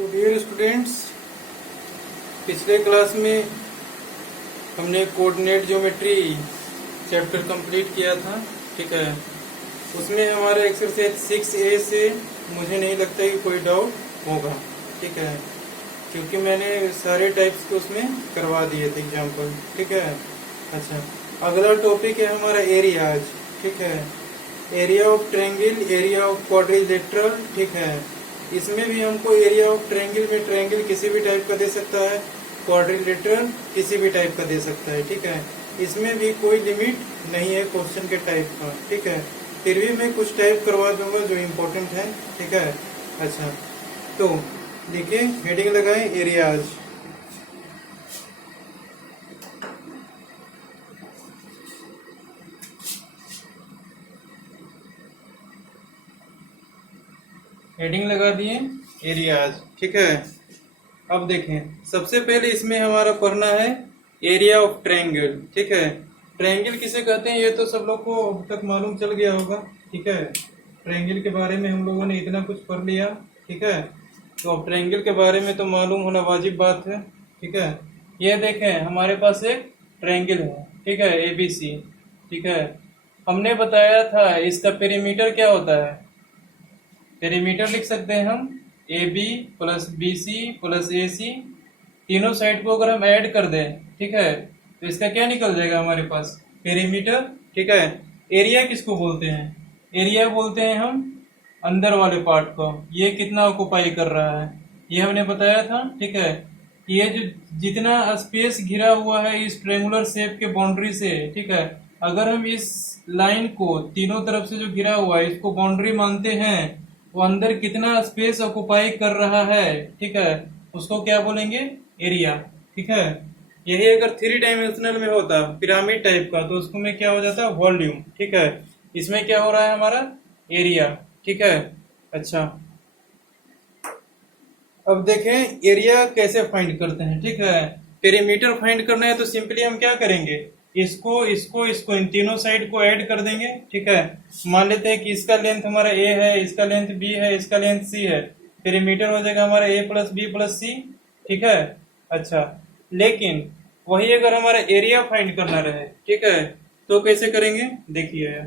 तो dear students, पिछले class में हमने कोऑर्डिनेट ज्योमेट्री चैप्टर कंप्लीट किया था। ठीक है, उसमें हमारा एक्सरसाइज 6A से मुझे नहीं लगता कि कोई डाउट होगा। ठीक है, क्योंकि मैंने सारे टाइप्स के उसमें करवा दिए थे एग्जाम्पल। ठीक है, अच्छा, अगला टॉपिक है हमारा एरियाज। ठीक है, area of triangle, area of quadrilateral. ठीक है, इसमें भी हमको एरिया ऑफ ट्रायंगल में ट्रायंगल किसी भी टाइप का दे सकता है, क्वाड्रिलेटरल किसी भी टाइप का दे सकता है। ठीक है, इसमें भी कोई लिमिट नहीं है क्वेश्चन के टाइप का। ठीक है, फिर भी मैं कुछ टाइप करवा दूंगा जो इम्पोर्टेंट है। ठीक है, अच्छा, तो देखिए हेडिंग लगाएं एरियाज। हेडिंग लगा दिए एरियाज। ठीक है, अब देखें सबसे पहले इसमें हमारा पढ़ना है एरिया ऑफ ट्रायंगल। ठीक है, ट्रायंगल किसे कहते हैं ये तो सब लोग को अब तक मालूम चल गया होगा। ठीक है, ट्रायंगल के बारे में हम लोगों ने इतना कुछ पढ़ लिया। ठीक है, तो अब ट्रायंगल के बारे में तो मालूम होना वाजिब बात है। ठीक है, ये देखें हमारे पास एक ट्रायंगल है। ठीक है, ABC। ठीक है, हमने बताया था इसका पेरीमीटर क्या होता है। पेरीमीटर लिख सकते हैं हम AB plus BC plus AC, तीनों साइड को अगर हम ऐड कर दें, ठीक है, तो इसका क्या निकल जाएगा हमारे पास, पेरीमीटर। ठीक है, एरिया किसको बोलते हैं, एरिया बोलते हैं हम अंदर वाले पार्ट को, ये कितना ऑक्युपाई कर रहा है ये हमने बताया था। ठीक है, ये जो जितना स्पेस घिरा हुआ है इस ट्रायंगुलर शेप के बाउंड्री से, ठीक है, अगर हम इस लाइन को तीनों तरफ से जो घिरा हुआ है इसको बाउंड्री मानते हैं, वो अंदर कितना स्पेस ऑक्युपाई कर रहा है, ठीक है, उसको क्या बोलेंगे, एरिया। ठीक है, यही अगर 3 डायमेंशनल में होता पिरामिड टाइप का तो उसको में क्या हो जाता, वॉल्यूम। ठीक है, इसमें क्या हो रहा है हमारा, एरिया। ठीक है, अच्छा, अब देखें एरिया कैसे फाइंड करते हैं। ठीक है, पेरीमीटर फाइंड करना है तो सिंपली हम क्या करेंगे, इसको इसको इसको इन तीनों साइड को ऐड कर देंगे। ठीक है, मान लेते हैं कि इसका लेंथ हमारा A है, इसका लेंथ B है, इसका लेंथ C है, पेरीमीटर हो जाएगा हमारा A plus B plus C। ठीक है, अच्छा, लेकिन वही अगर हमारा एरिया फाइंड करना रहे, ठीक है, तो कैसे करेंगे, देखिए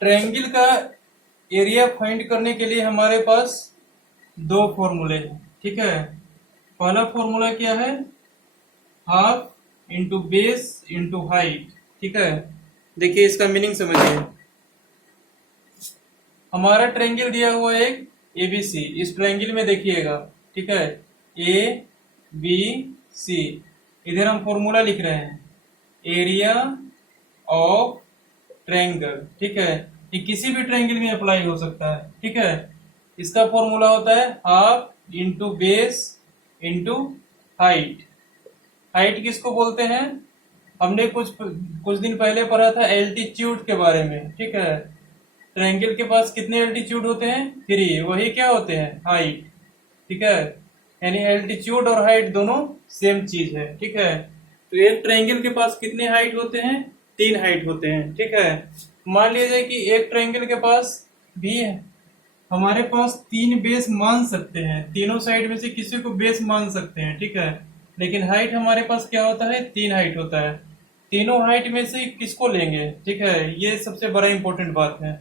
ट्रायंगल का एरिया फाइंड करने के लिए हमारे पास 2 फॉर्मूले हैं। ठीक है, पहला फॉर्मूला क्या है, half into base into height. ठीक है, देखिए इसका मीनिंग समझिए, हमारा ट्रायंगल दिया हुआ है एक ABC, इस ट्रायंगल में देखिएगा, ठीक है, ABC, इधर हम फॉर्मूला लिख रहे हैं एरिया ऑफ ट्रायंगल। ठीक है, ये किसी भी ट्रायंगल में अप्लाई हो सकता है। ठीक है, इसका फॉर्मूला होता है half into base into height. Height किसको बोलते हैं, हमने कुछ दिन पहले पढ़ा था एल्टीट्यूड के बारे में। ठीक है, ट्रायंगल के पास कितने एल्टीट्यूड होते हैं, 3, वही क्या होते हैं, हाइट। ठीक है, यानी एल्टीट्यूड और हाइट दोनों सेम चीज है। ठीक है, तो एक ट्रायंगल के पास कितने हाइट होते हैं, 3 हाइट होते हैं। ठीक है, मान लीजिए कि एक ट्रायंगल के पास भी हमारे पास 3 बेस मान सकते हैं, तीनों साइड में से किसी को बेस मान सकते हैं। ठीक है, लेकिन हाइट हमारे पास क्या होता है, 3 हाइट होता है, तीनों हाइट में से किसको लेंगे। ठीक है, ये सबसे बड़ा इंपॉर्टेंट बात है।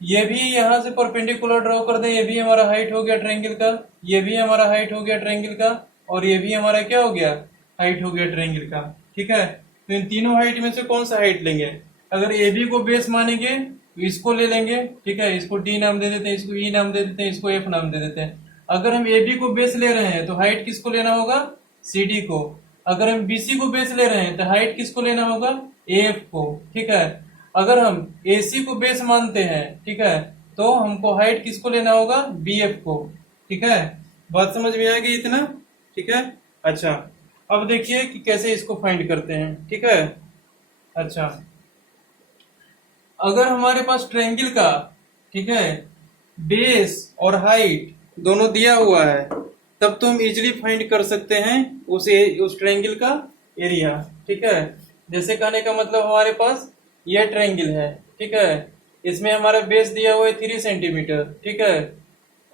ये भी यहाँ से परपेंडिकुलर ड्रॉ कर दें, ये भी हमारा हाइट हो गया ट्रायंगल का, ये भी हमारा हाइट हो गया ट्रायंगल का, और ये भी हमारा क्या हो गया, हाइट हो गया ट्रायंगल का। ठीक है, तो इन तीनों हाइट में से कौन सा हाइट लेंगे, अगर AB को बेस मानेंगे तो इसको ले लेंगे। ठीक है, इसको D नाम दे देते हैं, इसको E नाम दे देते हैं, इसको F नाम दे देते हैं। अगर हम AB को बेस ले रहे हैं तो हाइट किसको लेना होगा, CD को। अगर हम BC को बेस ले रहे हैं तो हाइट किसको लेना होगा, AF को। ठीक है, अगर हम AC को बेस मानते हैं, ठीक है, तो हमको हाइट किसको लेना होगा, BF को। ठीक है, बात समझ में आ गई इतना। ठीक है, अच्छा, अब देखिए कि कैसे इसको फाइंड करते हैं। ठीक है, अच्छा, अगर हमारे पास ट्रायंगल का, ठीक है, बेस और हाइट दोनों दिया हुआ है तब तो हम इजीली फाइंड कर सकते हैं उस ट्रायंगल का एरिया। ठीक है, जैसे कहने का मतलब हमारे पास यह ट्रायंगल है, ठीक है, इसमें हमारा बेस दिया हुआ है 3 सेंटीमीटर, ठीक है।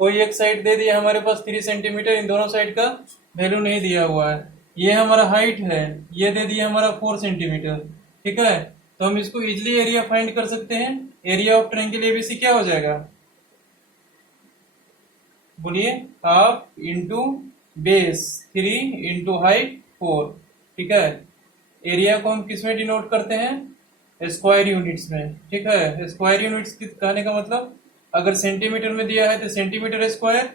कोई एक साइड दे दिया हमारे पास 3 सेंटीमीटर, इन दोनों साइड का वैल्यू नहीं दिया हुआ है। ये हमारा हाइट है, ये दे दिया हमारा 4 सेंटीमीटर, ठीक है। तो हम इसको इजिली एरिया फाइंड कर सकते हैं। एरिया ऑफ ट्रायंगल एबीसी क्या हो जाएगा, बोलिए, half into base 3 into height 4, ठीक है। एरिया को हम किस में डिनोट करते हैं, स्क्वायर यूनिट्स में, ठीक है। स्क्वायर यूनिट्स कहने का मतलब, अगर सेंटीमीटर में दिया है तो सेंटीमीटर स्क्वायर,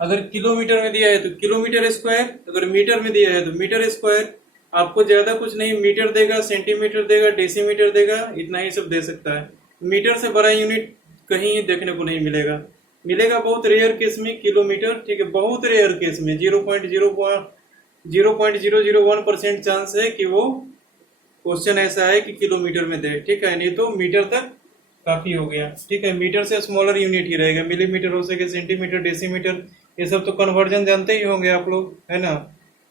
अगर किलोमीटर में दिया है तो किलोमीटर स्क्वायर, अगर मीटर में दिया है तो मीटर स्क्वायर। आपको ज्यादा कुछ नहीं, मीटर देगा, सेंटीमीटर देगा, डेसीमीटर देगा, इतना ही सब दे सकता है। मीटर से बड़ा यूनिट कहीं देखने को नहीं मिलेगा, मिलेगा बहुत रेयर केस में किलोमीटर, ठीक है। बहुत रेयर केस में 0.001% चांस है कि वो क्वेश्चन ऐसा है कि किलोमीटर में दे, ठीक है। नहीं तो मीटर तक काफी हो गया, ठीक है। मीटर से स्मॉलर यूनिट ही रहेगा, मिलीमीटर हो सके, सेंटीमीटर, डेसीमीटर, ये सब तो कन्वर्जन जानते ही होंगे आप लोग, है ना।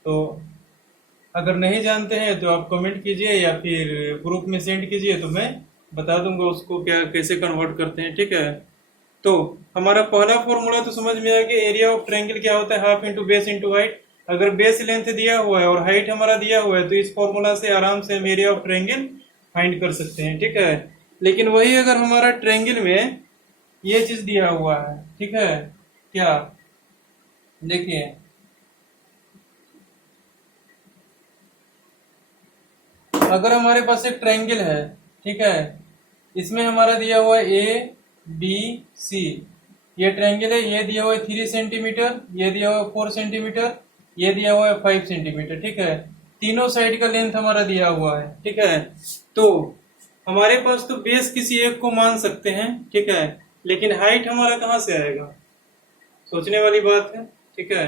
तो अगर नहीं जानते हैं तो आप कमेंट कीजिए या फिर ग्रुप में सेंड कीजिए, तो मैं बता दूंगा उसको क्या कैसे कन्वर्ट करते हैं, ठीक है। तो हमारा पहला फॉर्मूला तो समझ में आ गया, एरिया ऑफ ट्रायंगल क्या होता है, half into base into height. अगर बेस लेंथ दिया हुआ है और हाइट हमारा दिया हुआ है तो इस फॉर्मूला से आराम से हम एरिया ऑफ ट्रायंगल फाइंड कर सकते हैं, ठीक है। लेकिन वही अगर हमारा ट्रायंगल में ये चीज दिया हुआ है, ठीक है, क्या, देखिए, अगर हमारे पास एक ट्रायंगल है, ठीक है, इसमें हमारा दिया हुआ है ए बी सी, ये ट्रायंगल है, ये दिया हुआ है 3 सेंटीमीटर, ये दिया हुआ है 4 सेंटीमीटर, ये दिया हुआ है 5 सेंटीमीटर, ठीक है। तीनों साइड का लेंथ हमारा दिया हुआ है, ठीक है। तो हमारे पास तो बेस किसी एक को मान सकते हैं, ठीक है, लेकिन हाइट हमारा कहाँ से आएगा, सोचने वाली बात है, ठीक है।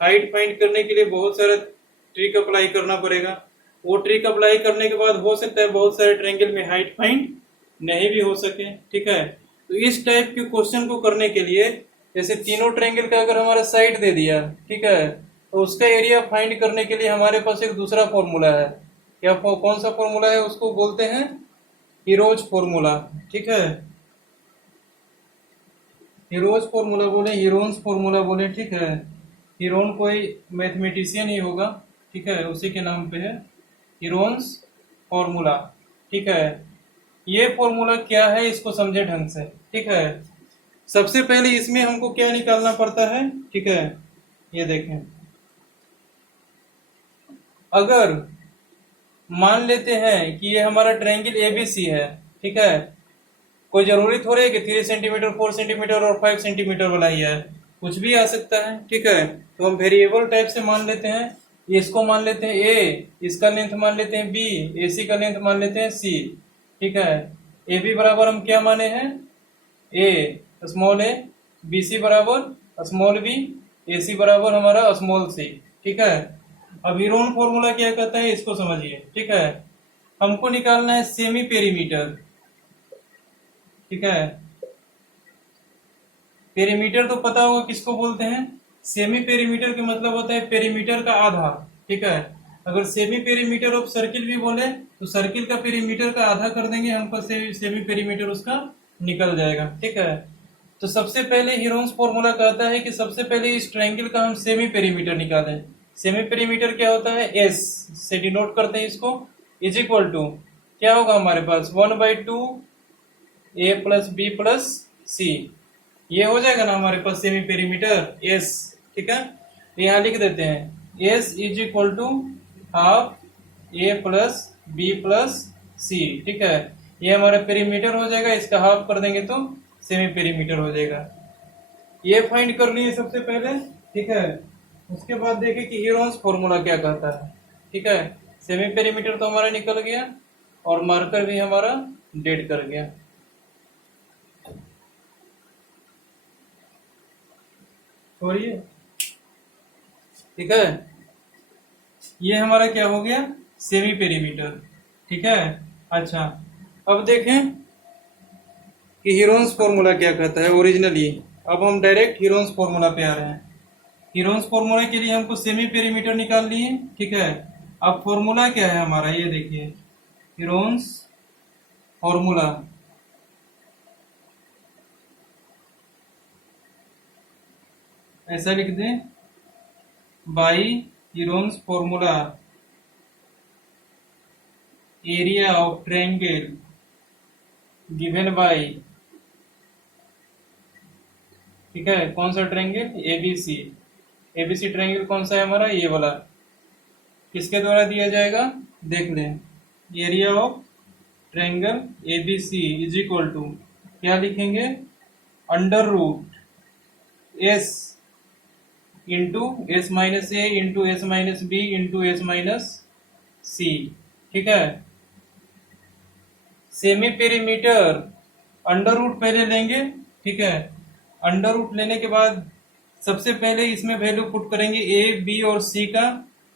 हाइट फाइंड करने के लिए बहुत सारा ट्रिक अप्लाई करना पड़ेगा। वो ट्रिक अप्लाई करने के बाद हो सकता है बहुत सारे ट्रायंगल में हाइट फाइंड नहीं भी हो सके, ठीक है। तो इस टाइप के क्वेश्चन को करने के लिए, जैसे तीनों ट्रायंगल का अगर हमारा साइड दे दिया, ठीक है, तो उसका एरिया फाइंड करने के लिए हमारे पास एक दूसरा फॉर्मूला है। क्या कौन सा फॉर्मूला है, उसको बोलते हैं हीरोज फॉर्मूला, ठीक है। हीरोज फॉर्मूला बोले, हीरोन्स फॉर्मूला बोले, ठीक है। हीरोन कोई मैथमेटिशियन ही होगा, ठीक है, उसी के नाम पे है हीरोन्स फॉर्मूला, ठीक है। ये फॉर्मूला क्या है इसको समझे ढंग से, ठीक है। सबसे पहले इसमें हमको क्या निकालना पड़ता है, ठीक है, ये देखें। अगर मान लेते हैं कि ये हमारा ट्रायंगल एबीसी है, ठीक है, कोई जरूरी थोड़ी है कि 3 सेंटीमीटर, 4 सेंटीमीटर और 5 सेंटीमीटर वाला ही है, कुछ भी आ सकता है, ठीक है। तो हम वेरिएबल टाइप से मान लेते हैं, इसको मान लेते हैं ए, इसका लेंथ मान लेते हैं बी, एसी का लेंथ मान लेते हैं सी, ठीक है। ए बी बराबर हम क्या माने हैं, ए स्मॉल ए, बी सी बराबर स्मॉल बी, ए सी बराबर हमारा स्मॉल सी, ठीक है। अब हीरोन फॉर्मूला क्या कहता है इसको समझिए, ठीक है। हमको निकालना है सेमी पेरीमीटर, ठीक है। पेरीमीटर तो पता होगा किसको बोलते हैं, सेमी पेरीमीटर का मतलब होता है पेरीमीटर का आधा, ठीक है। अगर सेमी पेरीमीटर ऑफ सर्किल भी बोले तो सर्किल का पेरीमीटर का आधा कर देंगे, हमको सेमी पेरीमीटर उसका निकल जाएगा, ठीक है। तो सबसे पहले हीरोन्स फॉर्मूला कहता है कि सबसे पहले इस ट्रायंगल का हम सेमी पेरीमीटर निकालें। सेमी पेरीमीटर क्या होता है, एस से डिनोट करते हैं इसको, इज इक्वल टू क्या होगा हमारे पास 1/2 ए प्लस बी प्लस सी, ये हो जाएगा ना हमारे पास सेमी पेरीमीटर एस, ठीक है। यहाँ लिख देते हैं S is equal to half A plus B plus C, ठीक है। ये हमारा पेरीमीटर हो जाएगा, इसका हाफ कर देंगे तो सेमी पेरीमीटर हो जाएगा। ये फाइंड कर लिए सबसे पहले, ठीक है। उसके बाद देखें कि हीरोन्स फॉर्मूला क्या कहता है, ठीक है। सेमी पेरीमीटर तो हमारा निकल गया और मार्कर भी हमारा डेड कर गया। छोड़िए, ठीक है। ये हमारा क्या हो गया, सेमी पेरीमीटर, ठीक है। अच्छा, अब देखें कि हीरोन्स फॉर्मूला क्या कहता है ओरिजिनली। अब हम डायरेक्ट हीरोन्स फॉर्मूला पे आ रहे हैं। हीरोन्स फॉर्मूला के लिए हमको सेमी पेरीमीटर निकाल लिए, ठीक है। अब फॉर्मूला क्या है हमारा, ये देखिए हीरोन्स फॉर्मूला, ऐसा लिख दें, by Heron's formula area of triangle given by, ठीक है, कौन सा ट्रायंगल, एबीसी। एबीसी ट्रायंगल कौन सा है हमारा, ये वाला। किसके द्वारा दिया जाएगा, देख लें, area of triangle ABC is equal to, क्या लिखेंगे, under root S into S minus A into S minus B into S minus C, ठीक है। सेमी पेरीमीटर अंडर रूट पहले लेंगे, ठीक है। अंडर रूट लेने के बाद सबसे पहले इसमें वैल्यू पुट करेंगे ए बी और सी का,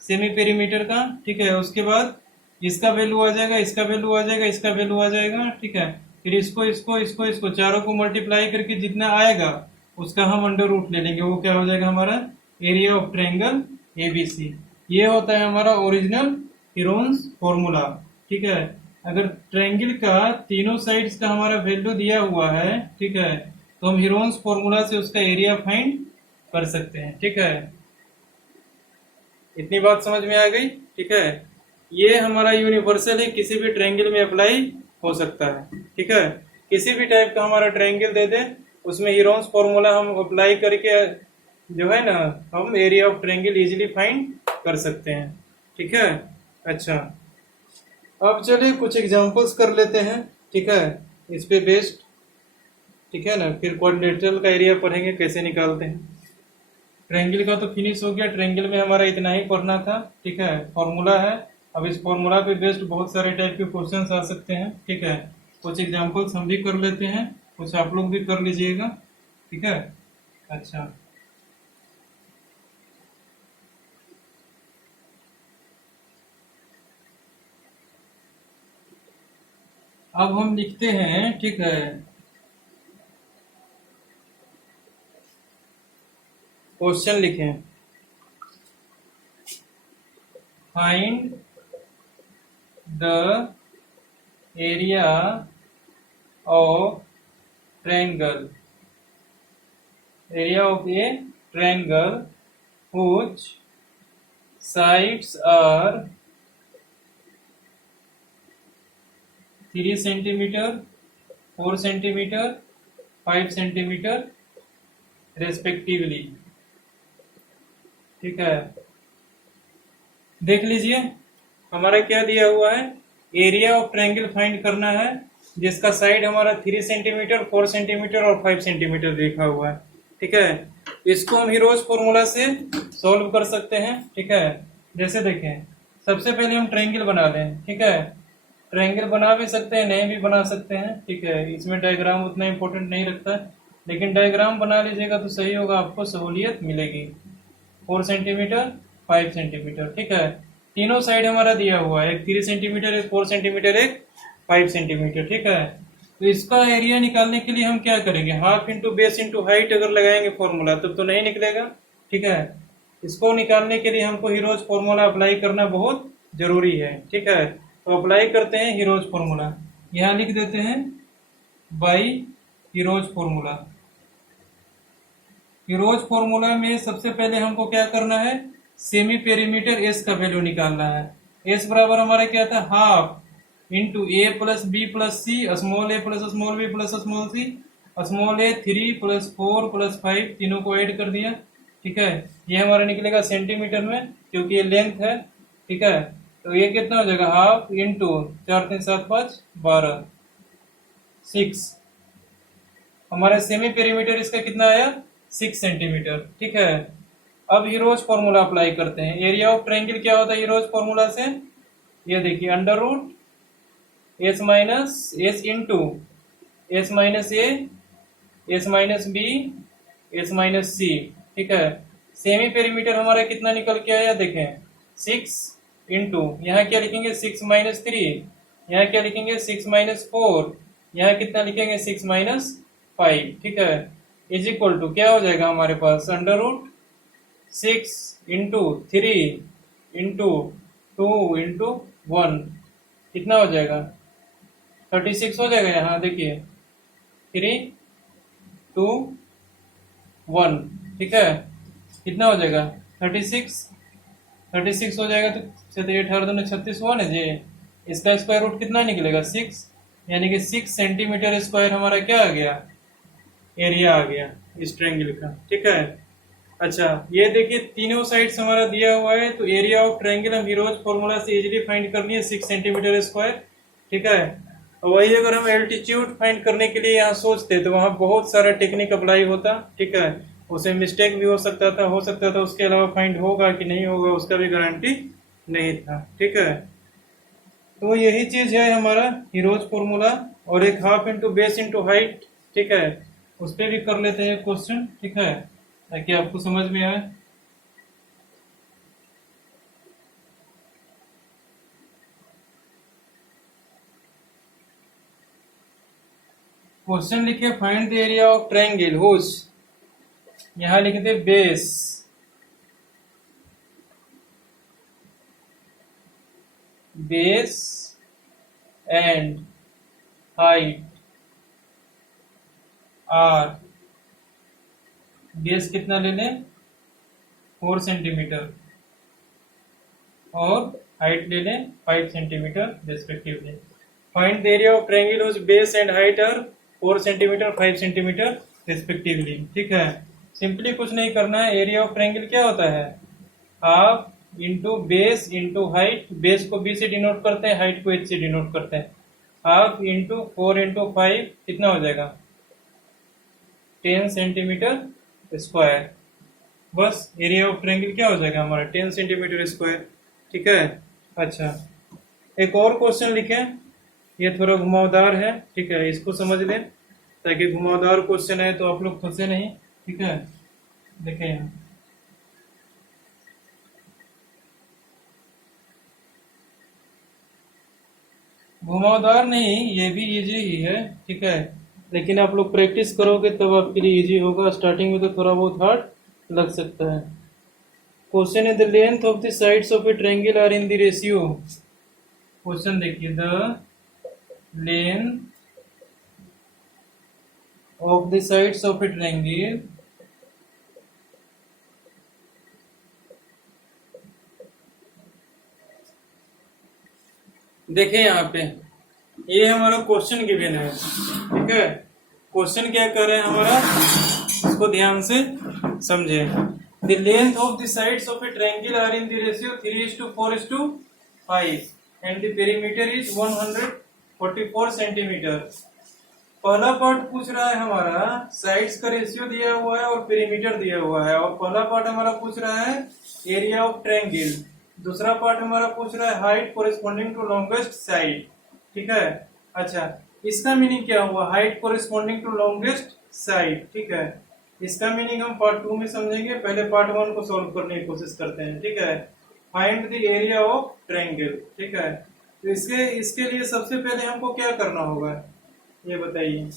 सेमी पेरीमीटर का, ठीक है। उसके बाद इसका वैल्यू आ जाएगा, इसका वैल्यू आ जाएगा, इसका वैल्यू आ जाएगा, ठीक है। फिर इसको इसको इसको इसको चारों को मल्टीप्लाई करके जितना आएगा उसका हम अंडर रूट ले लेंगे, वो क्या हो जाएगा हमारा एरिया ऑफ ट्रायंगल एबीसी। ये होता है हमारा ओरिजिनल हीरोन्स फॉर्मूला, ठीक है। अगर ट्रायंगल का तीनों साइड्स का हमारा वैल्यू दिया हुआ है, ठीक है, तो हम हीरोन्स फॉर्मूला से उसका एरिया फाइंड कर सकते हैं, ठीक है। इतनी बात समझ में आ गई, ठीक है। ये हमारा यूनिवर्सल है, किसी भी ट्रायंगल में अप्लाई हो सकता है, ठीक है। किसी भी टाइप का हमारा ट्रायंगल दे दे, उसमें हीरोन्स फॉर्मूला हम अप्लाई करके जो है ना, हम area of triangle easily find कर सकते हैं, ठीक है। अच्छा, अब चलिए कुछ एग्जांपल्स कर लेते हैं, ठीक है, इस पे बेस्ड, ठीक है ना। फिर क्वाड्रिलेटरल का एरिया पढ़ेंगे कैसे निकालते हैं। ट्रायंगल का तो फिनिश हो गया, ट्रायंगल में हमारा इतना ही पढ़ना था, ठीक है। फॉर्मूला है, अब इस फॉर्मूला पे बेस्ड बहुत सारे टाइप के क्वेश्चंस आ सकते हैं, ठीक है। कुछ एग्जांपल्स हम भी कर लेते हैं, कुछ आप लोग भी कर लीजिएगा, ठीक है। अच्छा, अब हम लिखते हैं, ठीक है, क्वेश्चन लिखें, find the area of triangle, area of a triangle which sides are 3 centimetre, 4 centimetre, 5 centimetre respectively, ठीक है। देख लीजिए, हमारा क्या दिया हुआ है, एरिया ऑफ ट्रायंगल फाइंड करना है, जिसका साइड हमारा 3 सेंटीमीटर, 4 सेंटीमीटर और 5 सेंटीमीटर देखा हुआ है, ठीक है। इसको हम हीरोज फॉर्मूला से सॉल्व कर सकते हैं, ठीक है। जैसे देखें, सबसे पहले हम ट्रायंगल बना लें, ठीक है। ट्रायंगल बना भी सकते हैं, नहीं भी बना सकते हैं, ठीक है। इसमें डायग्राम उतना इंपॉर्टेंट नहीं रखता है, लेकिन डायग्राम बना लीजिएगा तो सही होगा, आपको सहूलियत मिलेगी। 4 सेंटीमीटर, 5 सेंटीमीटर, ठीक है। तीनों साइड हमारा दिया हुआ है, एक 3 सेंटीमीटर, एक 4 सेंटीमीटर, एक 5 सेंटीमीटर, ठीक है। तो इसका एरिया निकालने के लिए हम क्या करेंगे, half into base into height अगर लगाएंगे फॉर्मूला तब तो नहीं निकलेगा, ठीक है। इसको निकालने के लिए हमको हीरोज फॉर्मूला अप्लाई करना बहुत जरूरी है, ठीक है। तो अप्लाई करते हैं हीरोज फॉर्मूला, यहाँ लिख देते हैं by Hero's formula. Hero's formula में सबसे पहले हमको क्या करना है, सेमी पेरीमीटर एस का वैल्यू निकालना है। एस बराबर हमारा क्या था, half into A plus B plus C, small A plus small B plus small C, small A 3 plus 4 plus 5, तीनों को ऐड कर दिया, ठीक है। ये हमारा निकलेगा सेंटीमीटर में, क्योंकि ये लेंथ है, ठीक है। तो ये कितना हो जाएगा, हाफ इंटू 4 3 7 5 12, 6। हमारा सेमी पेरीमीटर इसका कितना आया, 6 सेंटीमीटर, ठीक है। अब हीरोज फॉर्मूला अप्लाई करते हैं। एरिया ऑफ ट्रायंगल क्या होता है हीरोज फॉर्मूला से, ये देखिए, under root S minus S into S minus A, S minus B, S minus C, ठीक है। सेमी पेरीमीटर हमारा कितना निकल के आया, देखें, 6 इंटू, यहाँ क्या लिखेंगे 6 माइनस 3, यहाँ क्या लिखेंगे 6 माइनस 4, यहाँ कितना लिखेंगे 6 माइनस 5, ठीक है। इज इक्वल टू क्या हो जाएगा हमारे पास, under root 6 into 3 into 2 into 1, कितना हो जाएगा, 36 हो जाएगा। यहाँ देखिए 3 2 1, ठीक है। कितना हो जाएगा 36, 36 हो जाएगा तो 8 8 36 हुआ ना जी। इसका स्क्वायर रूट कितना निकलेगा 6, यानी कि 6 सेंटीमीटर स्क्वायर हमारा क्या आ गया, एरिया आ गया इस ट्रायंगल का। ठीक है। अच्छा ये देखिए तीनों साइड्स हमारा दिया हुआ है, तो एरिया ऑफ ट्रायंगल हम हीरोज फॉर्मूला से इजीली फाइंड कर लिए 6 सेंटीमीटर स्क्वायर। ठीक है। और वही अगर हम एल्टीट्यूड फाइंड करने के लिए यहाँ सोचते तो वहां बहुत सारा टेक्निक अप्लाई होता। ठीक है। उसे मिस्टेक भी हो सकता था उसके अलावा फाइंड होगा कि नहीं होगा उसका भी गारंटी नहीं था। ठीक है। तो यही चीज है हमारा हीरोज फॉर्मूला। और एक half into base into height, ठीक है, उस पर भी कर लेते हैं क्वेश्चन। ठीक है, ताकि आपको समझ में आए। क्वेश्चन लिखिए find the area of triangle whose, यहां लिखते base base and height are, base कितना ले लें 4 सेंटीमीटर और हाइट ले लें 5 centimetre respectively. Find the area of triangle whose base and height are 4 centimetre 5 centimetre respectively. ठीक है, सिंपली कुछ नहीं करना है। एरिया ऑफ ट्रायंगल क्या होता है, half into base into height. Base को बी से डिनोट करते हैं, हाइट को एच से डिनोट करते हैं। हाफ इंटू 4 इंटू 5 कितना हो जाएगा 10 सेंटीमीटर स्क्वायर। बस एरिया ऑफ ट्रायंगल क्या हो जाएगा हमारा 10 सेंटीमीटर स्क्वायर। ठीक है। अच्छा एक और क्वेश्चन लिखें, ये थोड़ा घुमावदार है। ठीक है, इसको समझ लें ताकि घुमावदार क्वेश्चन है तो आप लोग फंसे नहीं। ठीक है, देखें यहाँ घुमावदार नहीं, ये भी इजी ही है। ठीक है, लेकिन आप लोग प्रैक्टिस करोगे तब आपके लिए इजी होगा। स्टार्टिंग में तो थोड़ा बहुत हार्ड लग सकता है। क्वेश्चन है the length of the sides of a triangle are in the ratio. Question देखिए, the length of the sides of a triangle देखिए यहाँ पे ये हमारा क्वेश्चन गिवन है। ठीक है, क्वेश्चन क्या कर रहे हैं हमारा, इसको ध्यान से समझे। The length of the sides of a triangle are in the ratio 3:4:5 and the perimeter is 144 centimetre. पहला पार्ट पूछ रहा है हमारा, साइड्स का रेशियो दिया हुआ है और पेरीमीटर दिया हुआ है। और पहला पार्ट हमारा पूछ रहा है एरिया ऑफ ट्रायंगल। दूसरा पार्ट हमारा पूछ रहा है हाइट कोरिस्पोंडिंग टू लॉन्गेस्ट साइड। ठीक है। अच्छा इसका मीनिंग क्या हुआ, हाइट कोरिस्पोंडिंग टू लॉन्गेस्ट साइड। ठीक है, इसका मीनिंग हम पार्ट 2 में समझेंगे। पहले पार्ट 1 को सॉल्व करने की कोशिश करते हैं। ठीक है, find the area of triangle. ठीक है, तो इसके लिए सबसे पहले हमको क्या करना होगा ये बताइए।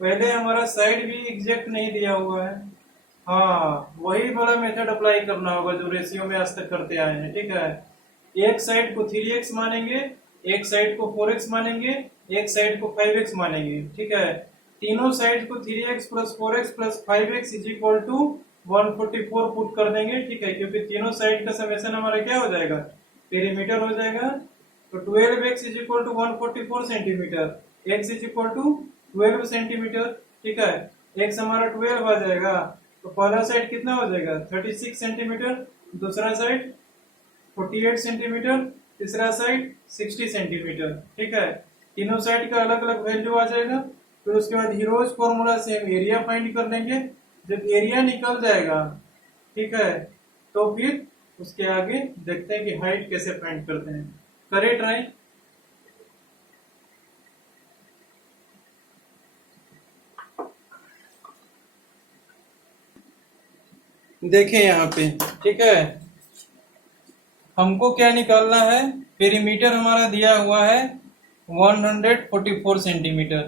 पहले हमारा साइड भी एग्जैक्ट नहीं दिया हुआ है। हाँ, वही वाला मेथड अप्लाई करना होगा जो रेशियो में आज तक करते आए हैं। ठीक है, एक साइड को 3x मानेंगे, एक साइड को 4x मानेंगे, एक साइड को 5x मानेंगे। ठीक है, तीनों साइड को 3x plus 4x plus 5x is equal to 144 put कर देंगे। ठीक है, क्योंकि तीनों साइड का समेशन हमारा क्या हो जाएगा, पेरीमीटर हो जाएगा। तो 12x is equal to 144 centimetre, x is equal to 12 centimetre. ठीक है, x हमारा 12 आ जाएगा। तो पहला साइड कितना हो जाएगा 36 सेंटीमीटर, दूसरा साइड 48 सेंटीमीटर, तीसरा साइड 60 सेंटीमीटर। ठीक है, तीनों साइड का अलग अलग वैल्यू आ जाएगा। फिर उसके बाद हीरोज फॉर्मूला से हम एरिया फाइंड कर लेंगे। जब एरिया निकल जाएगा, ठीक है, तो फिर उसके आगे देखते हैं कि हाइट कैसे फाइंड करते हैं। करें ट्राई। देखें यहाँ पे, ठीक है, हमको क्या निकालना है, पेरीमीटर हमारा दिया हुआ है 144 सेंटीमीटर।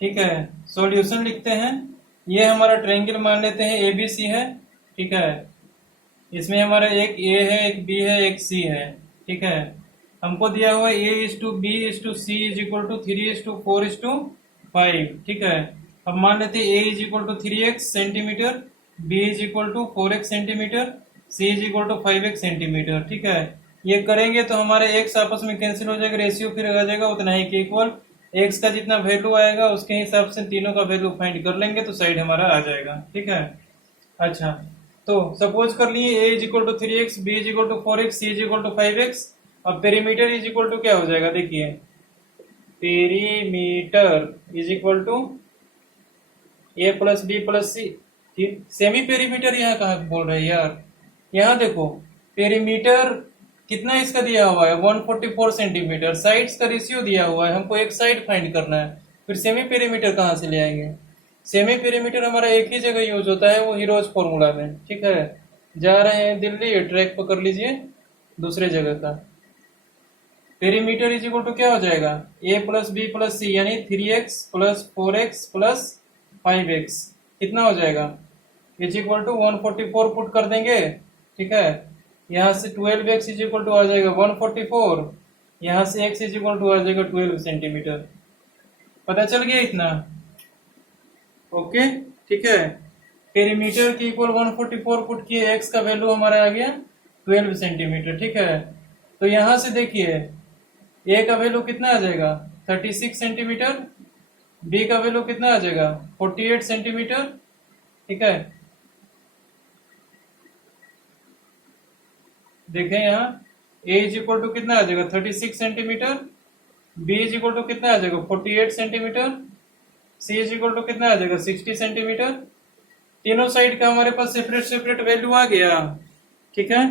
ठीक है, सॉल्यूशन लिखते हैं। ये हमारा ट्रायंगल मान लेते हैं एबीसी है। ठीक है, इसमें हमारा एक ए है, एक बी है, एक सी है। ठीक है, हमको दिया हुआ है A:B:C इज इक्वल टू 3:4:5। ठीक है, अब मान लेते हैं A is equal to 3x centimetre, B is equal to 4x centimetre, C is equal to 5x centimetre. ठीक है, ये करेंगे तो हमारे x आपस में कैंसिल हो जाएगा, रेशियो फिर आ जाएगा उतना ही के इक्वल x का जितना वैल्यू आएगा उसके हिसाब से तीनों का वैल्यू फाइंड कर लेंगे तो साइड हमारा आ जाएगा। ठीक है, अच्छा तो सपोज कर लिए a is equal to 3x, b is equal to 4x, c is equal to 5x। अब पेरीमीटर इज इक्वल टू क्या हो जाएगा, देखिए perimeter is equal to A plus B plus C. Semi perimeter यहाँ कहाँ बोल रहे हैं यार, यहाँ देखो पेरीमीटर कितना इसका दिया हुआ है 144 सेंटीमीटर, साइड्स का रेशियो दिया हुआ है, हमको एक साइड फाइंड करना है, फिर सेमी पेरीमीटर कहाँ से ले आएंगे। सेमी पेरीमीटर हमारा एक ही जगह यूज होता है, वो हीरोज फॉर्मूला में। ठीक है, जा रहे हैं दिल्ली, ट्रैक पकड़ लीजिए दूसरे जगह का। पेरीमीटर इज इक्वल टू क्या हो जाएगा, ए प्लस बी प्लस सी यानी 3x plus 4x plus 5x कितना हो जाएगा, इज इक्वल टू 144 पुट कर देंगे। ठीक है, यहाँ से 12x इज इक्वल टू आ जाएगा 144, यहाँ से x इज इक्वल टू आ जाएगा 12 सेंटीमीटर। पता चल गया इतना, ओके। ठीक है, पेरीमीटर की इक्वल 144 पुट किए, x का वैल्यू हमारा आ गया 12 सेंटीमीटर। ठीक है, तो यहां से देखिए a का वैल्यू कितना आ जाएगा 36 सेंटीमीटर, b का वैल्यू कितना आ जाएगा 48 सेंटीमीटर। ठीक है, देखें यहाँ a इज इक्वल टू कितना आ जाएगा 36 centimetre, b is equal to कितना आ जाएगा 48 centimetre, c is equal to कितना आ जाएगा 60 सेंटीमीटर। तीनों साइड का हमारे पास सेपरेट सेपरेट वैल्यू आ गया। ठीक है,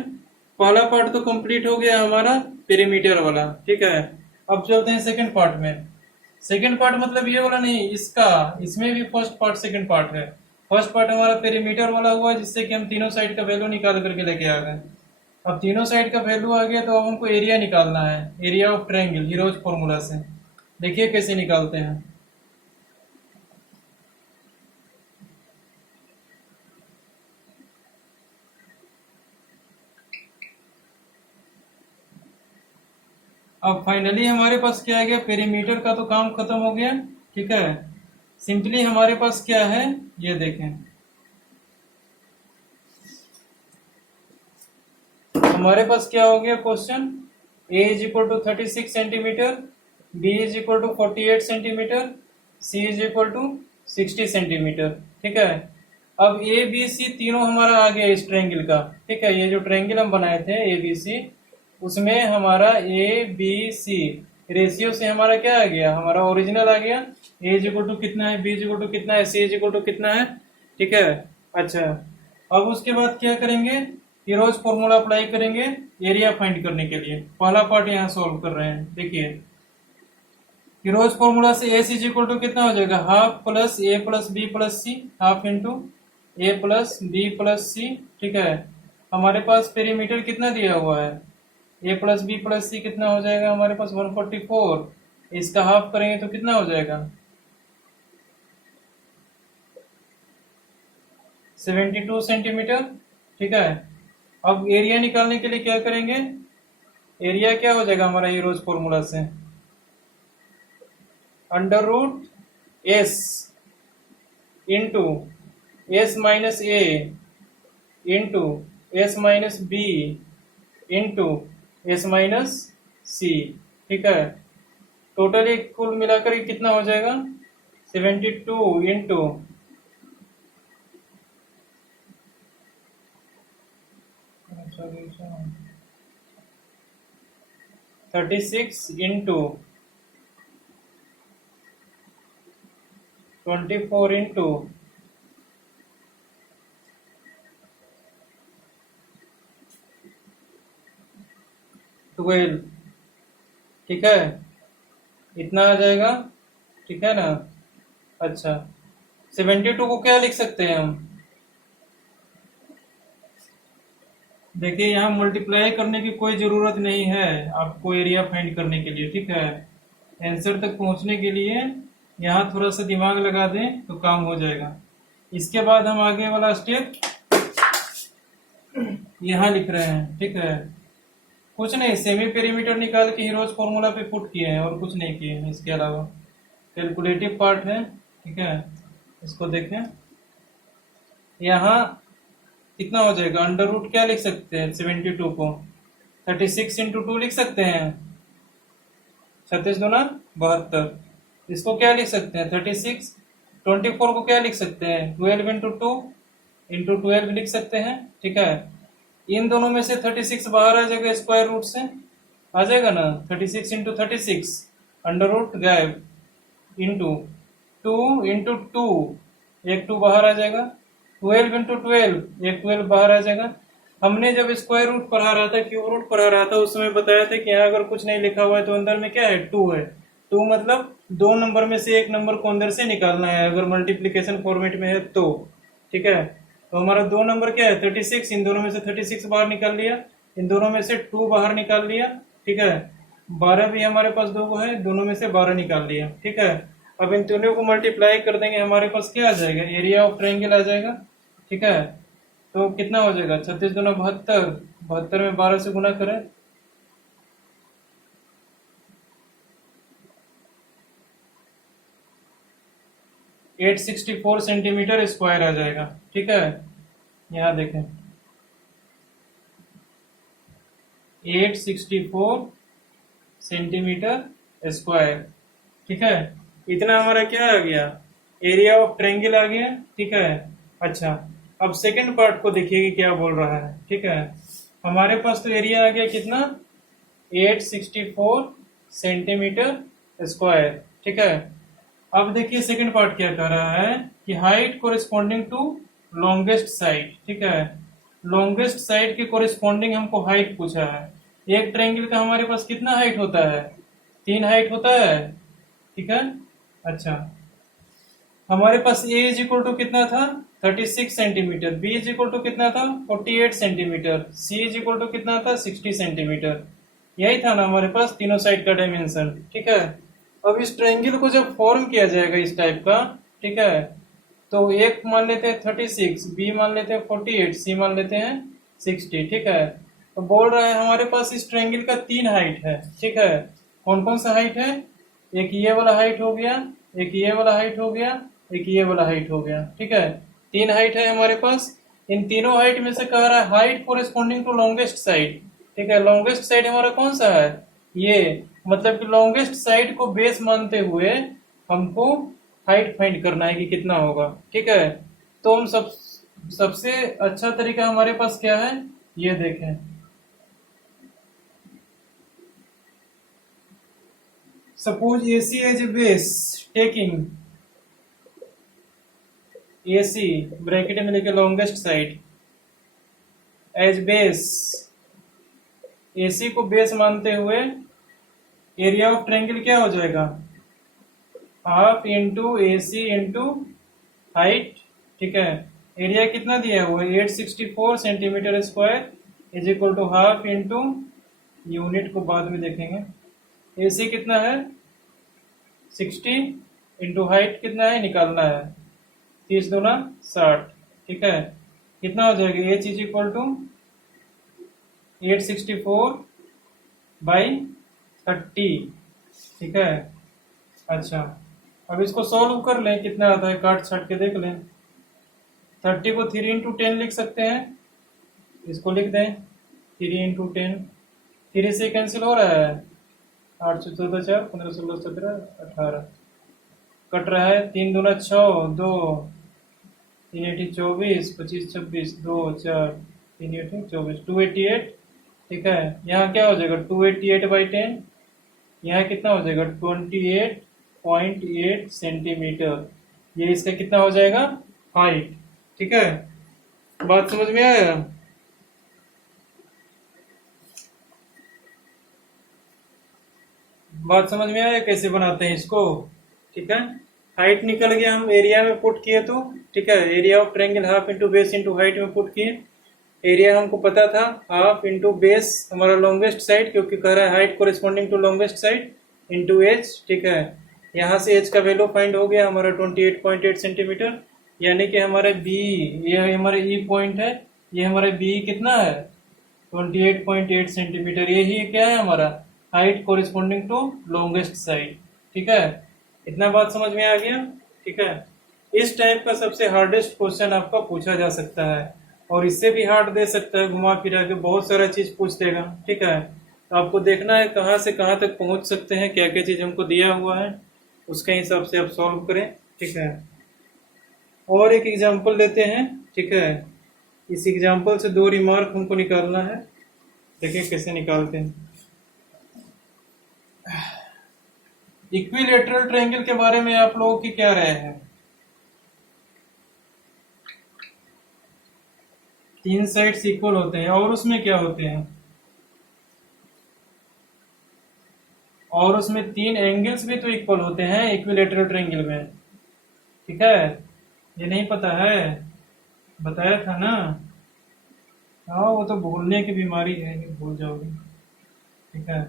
पहला पार्ट तो कंप्लीट हो गया हमारा पेरीमीटर वाला। ठीक है, अब चलते हैं सेकंड पार्ट में। सेकंड पार्ट मतलब ये वाला नहीं, इसका इसमें भी फर्स्ट पार्ट सेकंड पार्ट है। फर्स्ट पार्ट हमारा पेरीमीटर वाला हुआ जिससे कि हम तीनों साइड का वैल्यू निकाल करके लेके आ गए। अब तीनों साइड का वैल्यू आ गया तो अब हमको एरिया निकालना है, area of triangle heroes formula से। देखिए कैसे निकालते हैं। अब फाइनली हमारे पास क्या आ गया, पेरीमीटर का तो काम खत्म हो गया। ठीक है, सिंपली हमारे पास क्या है ये देखें, हमारे पास क्या हो गया question, a is equal to 36 centimetre, b is equal to 48 centimetre, c is equal to 60 centimetre. ठीक है, अब ए बी सी तीनों हमारा आ गया इस ट्रायंगल का। ठीक है, ये जो ट्रायंगल हम बनाए थे ए बी सी, उसमें हमारा ए बी सी रेशियो से हमारा क्या आ गया, हमारा ओरिजिनल आ गया। ए इज इक्वल टू कितना है, बी इज इक्वल टू कितना है, सी इज इक्वल टू कितना है। ठीक है, अच्छा अब उसके बाद क्या करेंगे, हीरोज फॉर्मूला अप्लाई करेंगे एरिया फाइंड करने के लिए। पहला पार्ट यहाँ सॉल्व कर रहे हैं। देखिए हीरोज फॉर्मूला से एस इज इक्वल टू कितना हो जाएगा, half plus A plus B plus C, half into A plus B plus C. ठीक है, हमारे पास पेरीमीटर कितना दिया हुआ है, ए प्लस बी प्लस सी कितना हो जाएगा हमारे पास 144, इसका हाफ करेंगे तो कितना हो जाएगा 72 सेंटीमीटर। ठीक है, अब एरिया निकालने के लिए क्या करेंगे, एरिया क्या हो जाएगा हमारा हीरोज फॉर्मूला से, under root S into S minus A into S minus B into S minus C. ठीक है, टोटल एक कुल मिलाकर कितना हो जाएगा 72 इंटू 36 इंटू 24 इंटू 12। ठीक है, इतना आ जाएगा। ठीक है ना, अच्छा 72 को क्या लिख सकते हैं हम, देखिए यहाँ मल्टीप्लाई करने की कोई जरूरत नहीं है आपको एरिया फाइंड करने के लिए। ठीक है, आंसर तक पहुंचने के लिए यहाँ थोड़ा सा दिमाग लगा दें तो काम हो जाएगा। इसके बाद हम आगे वाला स्टेप यहाँ लिख रहे हैं। ठीक है, कुछ नहीं, सेमी पेरीमीटर निकाल के हीरोज फॉर्मूला पे पुट किए हैं और कुछ नहीं किए हैं इसके अलावा। कैलकुलेटिव पार्ट है। ठीक है, इसको देखें, यहाँ कितना हो जाएगा, अंडर रूट क्या लिख सकते हैं 72 को 36 इंटू 2 लिख सकते हैं, 36 दूना 72। इसको क्या लिख सकते हैं 36। 24 को क्या लिख सकते हैं 12 इंटू 2 इंटू 12 लिख सकते हैं। ठीक है, इन दोनों में से 36 बाहर आ जाएगा, स्क्वायर रूट से आ जाएगा ना, 36 इंटू 36 अंडर रूट गायब इंटू 2 इंटू 2 एक 2 बाहर आ जाएगा, 12 इंटू 12 एक 12 बाहर आ जाएगा। हमने जब स्क्वायर रूट पढ़ा रहा था, क्यूब रूट पढ़ा रहा था, उस समय बताया था कि यहाँ अगर कुछ नहीं लिखा हुआ है तो अंदर में क्या है 2 है। 2 मतलब दो नंबर में से एक नंबर को अंदर से निकालना है अगर मल्टीप्लीकेशन फॉर्मेट में है तो। ठीक है, तो हमारा दो नंबर क्या है 36, इन दोनों में से 36 बाहर निकाल लिया, इन दोनों में से 2 बाहर निकाल लिया। ठीक है, 12 भी हमारे पास दो को है, दोनों में से 12 निकाल लिया। ठीक है, अब इन तीनों को मल्टीप्लाई कर देंगे, हमारे पास क्या आ जाएगा, एरिया ऑफ ट्रायंगल आ जाएगा। ठीक है, तो कितना हो जाएगा 36 दूना 72, 72 में 12 से गुना करें 864 सेंटीमीटर स्क्वायर आ जाएगा। ठीक है, यहाँ देखें 864 सेंटीमीटर स्क्वायर। ठीक है, इतना हमारा क्या आ गया, एरिया ऑफ ट्रायंगल आ गया। ठीक है, अच्छा अब सेकंड पार्ट को देखिए कि क्या बोल रहा है। ठीक है, हमारे पास तो एरिया आ गया कितना 864 सेंटीमीटर स्क्वायर। ठीक है, अब देखिए सेकंड पार्ट क्या कर रहा है कि height corresponding to longest side. ठीक है, लॉन्गेस्ट साइड के कोरिस्पॉन्डिंग हमको हाइट पूछा है। एक ट्रायंगल का हमारे पास कितना हाइट होता है, 3 हाइट होता है। ठीक है, अच्छा हमारे पास a इज इक्वल टू कितना था 36 centimetre, b is equal to कितना था 48 centimetre, c is equal to कितना था 60 सेंटीमीटर। यही था ना हमारे पास तीनों साइड का डायमेंशन। ठीक है, अब इस ट्रायंगल को जब फॉर्म किया जाएगा इस टाइप का, ठीक है, तो एक मान लेते हैं 36, बी मान लेते हैं 48, सी मान लेते हैं 60। ठीक है, तो बोल रहा है हमारे पास इस ट्रायंगल का 3 हाइट है। ठीक है, कौन कौन सा हाइट है, एक ये वाला हाइट हो गया, एक ये वाला हाइट हो गया, एक ये वाला हाइट हो गया। ठीक है, 3 हाइट है हमारे पास। इन तीनों हाइट में से कह रहा है height corresponding to longest side. ठीक है, लॉन्गेस्ट साइड हमारा कौन सा है, ये मतलब कि लॉन्गेस्ट साइड को बेस मानते हुए हमको हाइट फाइंड करना है कि कितना होगा। ठीक है, तो हम सबसे अच्छा तरीका हमारे पास क्या है, ये देखें, suppose AC as a base, taking AC bracket में लेके longest side as base, AC को बेस मानते हुए एरिया ऑफ ट्रायंगल क्या हो जाएगा, half into AC into height. ठीक है, एरिया कितना दिया हुआ है 864 centimetre square is equal to half into, unit को बाद में देखेंगे, AC कितना है 60 इंटू हाइट कितना है निकालना है, 30 दूना 60। ठीक है, कितना हो जाएगा H is equal to 864 by 30। ठीक है, अच्छा अब इसको सॉल्व कर लें, कितना आता है काट छाट के देख लें। 30 को 3 इंटू 10 लिख सकते हैं, इसको लिख दें 3 इंटू 10, 3 से कैंसिल हो रहा है, 8 से 14 4 15 16 17 18 कट रहा है, 3 दूना 6 2 3 8 24 25 26 2 4 3 8 24 288। ठीक है, यहाँ क्या हो जाएगा 288 बाई 10, यहाँ कितना हो जाएगा 28.8 सेंटीमीटर, ये इसका कितना हो जाएगा हाइट। ठीक है, बात समझ में आया, बात समझ में आया कैसे बनाते हैं इसको। ठीक है, हाइट निकल गया, हम एरिया में पुट किए तो, ठीक है, area of triangle half into base into height में पुट किए, एरिया हमको पता था हाफ इंटू बेस हमारा लॉन्गेस्ट साइड, क्योंकि कह रहा है height corresponding to longest side into H. ठीक है, यहाँ से एच का वैल्यू फाइंड हो गया हमारा 28.8 सेंटीमीटर, यानी कि हमारे बी, ये हमारे ई पॉइंट है, ये हमारे बी कितना है 28.8 सेंटीमीटर, यही क्या है हमारा height corresponding to longest side. ठीक है, इतना बात समझ में आ गया। ठीक है, इस टाइप का सबसे हार्डेस्ट क्वेश्चन आपका पूछा जा सकता है, और इससे भी हार्ड दे सकता है, घुमा फिरा के बहुत सारा चीज पूछ देगा। ठीक है, तो आपको देखना है कहाँ से कहाँ तक पहुंच सकते हैं, क्या क्या चीज हमको दिया हुआ है, उसके हिसाब से आप सॉल्व करें। ठीक है, और एक एग्जाम्पल लेते हैं। ठीक है, इस एग्जाम्पल से 2 रिमार्क हमको निकालना है, देखिए कैसे निकालते हैं। इक्विलेटरल ट्रायंगल के बारे में आप लोगों की क्या राय है? 3 साइड्स इक्वल होते हैं, और उसमें क्या होते हैं, और उसमें 3 एंगल्स भी तो इक्वल होते हैं इक्विलेटरल ट्रायंगल में। ठीक है, ये नहीं पता है, बताया था ना। हाँ, वो तो भूलने की बीमारी है, ये भूल जाओगे। ठीक है,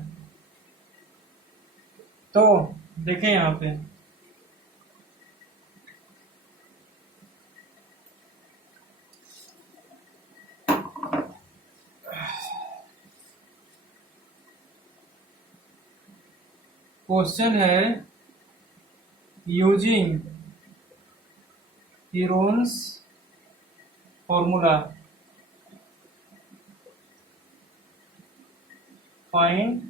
तो देखें यहाँ पे, क्वेश्चन है using Heron's formula find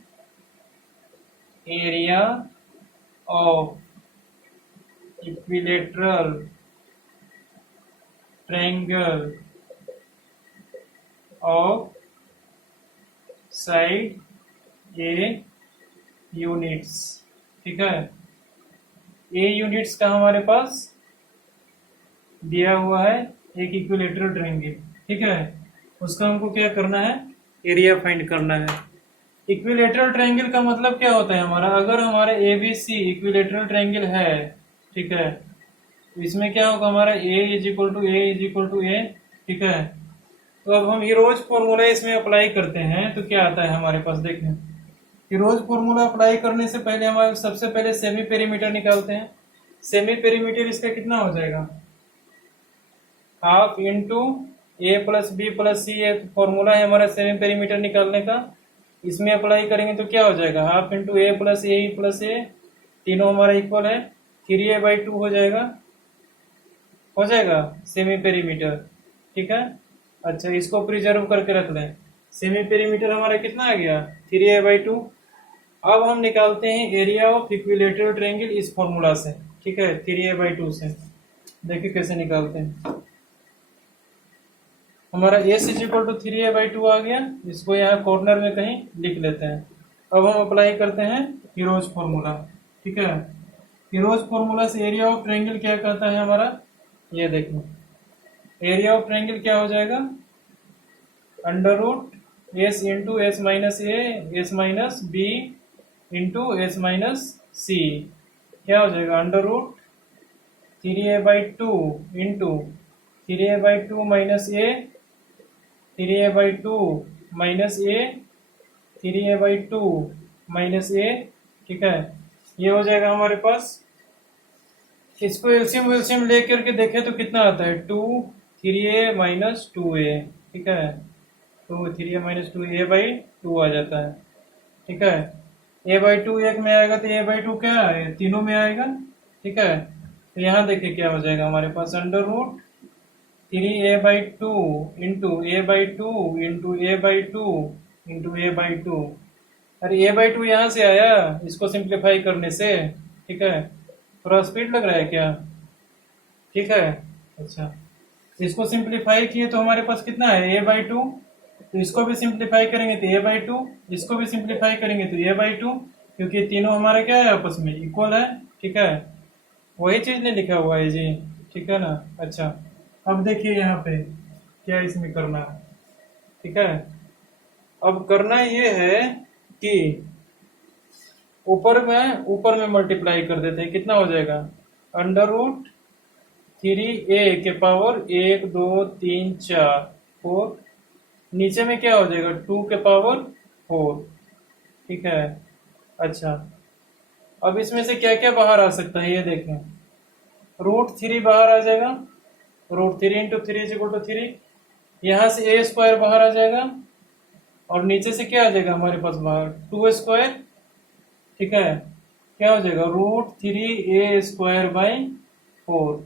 area of equilateral triangle of side a units. ठीक है, ए यूनिट्स का हमारे पास दिया हुआ है एक इक्विलेटरल ट्रायंगल। ठीक है, उसका हमको क्या करना है, एरिया फाइंड करना है। इक्विलेटरल ट्रायंगल का मतलब क्या होता है हमारा, अगर हमारा एबीसी इक्विलेटरल ट्रायंगल है, ठीक है, तो इसमें क्या होगा हमारा A is equal to A is equal to A. ठीक है, तो अब हम हीरोज फॉर्मूला इसमें अप्लाई करते हैं, तो क्या आता है हमारे पास, देखें। हीरोज फॉर्मूला अप्लाई करने से पहले हमारे सबसे पहले सेमी पेरीमीटर निकालते हैं। सेमी पेरीमीटर इसका कितना हो जाएगा, half into A plus B plus सी, एक फॉर्मूला है हमारा सेमी पेरीमीटर निकालने का। इसमें अप्लाई करेंगे तो क्या हो जाएगा, हाफ इंटू ए प्लस ए, तीनों हमारा इक्वल है, 3a/2 हो जाएगा सेमी पेरीमीटर। ठीक है, अच्छा इसको प्रिजर्व करके रख लें। सेमी पेरीमीटर हमारा कितना आ गया, 3a/2। अब हम निकालते हैं एरिया ऑफ इक्विलेटरल ट्रायंगल इस फॉर्मूला से। ठीक है, 3a/2 से देखिए कैसे निकालते हैं। हमारा s is equal to 3a/2 आ गया, इसको यहाँ कॉर्नर में कहीं लिख लेते हैं। अब हम अप्लाई करते हैं हीरोज फॉर्मूला। ठीक है, हीरोज फॉर्मूला से एरिया ऑफ ट्रायंगल क्या कहता है हमारा, ये देखो, एरिया ऑफ ट्रायंगल क्या हो जाएगा, under root S into S minus A S minus B into S minus C, क्या हो जाएगा, under root 3a/2 into 3a/2 minus A, 3a/2 minus A, 3a/2 minus A. ठीक है, ये हो जाएगा हमारे पास। इसको एलसीएम वेलसीएम लेकर के देखें तो कितना आता है, 3a माइनस 2a। ठीक है, तो 3a माइनस 2a/2 आ जाता है। ठीक है, a/2 एक में आएगा तो a/2 क्या है, तीनों में आएगा। ठीक है, तो यहाँ देखिए क्या हो जाएगा हमारे पास, under root 3a/2 into a/2 into a/2 into a/2। अरे a/2 यहाँ से आया इसको सिंप्लीफाई करने से। ठीक है, थोड़ा स्पीड लग रहा है क्या, ठीक है, अच्छा इसको सिंप्लीफाई किए तो हमारे पास कितना है, a/2, तो इसको भी सिंप्लीफाई करेंगे तो a/2, इसको भी सिंप्लीफाई करेंगे तो a/2, क्योंकि तीनों हमारे क्या है, आपस में इक्वल है। ठीक है, वही चीज नहीं लिखा हुआ है जी। ठीक है ना, अच्छा अब देखिए यहाँ पे क्या इसमें करना है। ठीक है, अब करना ये है कि ऊपर में मल्टीप्लाई कर देते हैं, कितना हो जाएगा, अंडर रूट 3a के पावर 1 2 3 4 4, नीचे में क्या हो जाएगा, 2 के पावर 4। ठीक है, अच्छा अब इसमें से क्या क्या बाहर आ सकता है, ये देखें, √3 बाहर आ जाएगा, √3 इंटू 3 इज इक्वल टू 3, यहाँ से a² बाहर आ जाएगा, और नीचे से क्या आ जाएगा हमारे पास बाहर, 2² ठीक है, क्या हो जाएगा, √3a² बाई 4।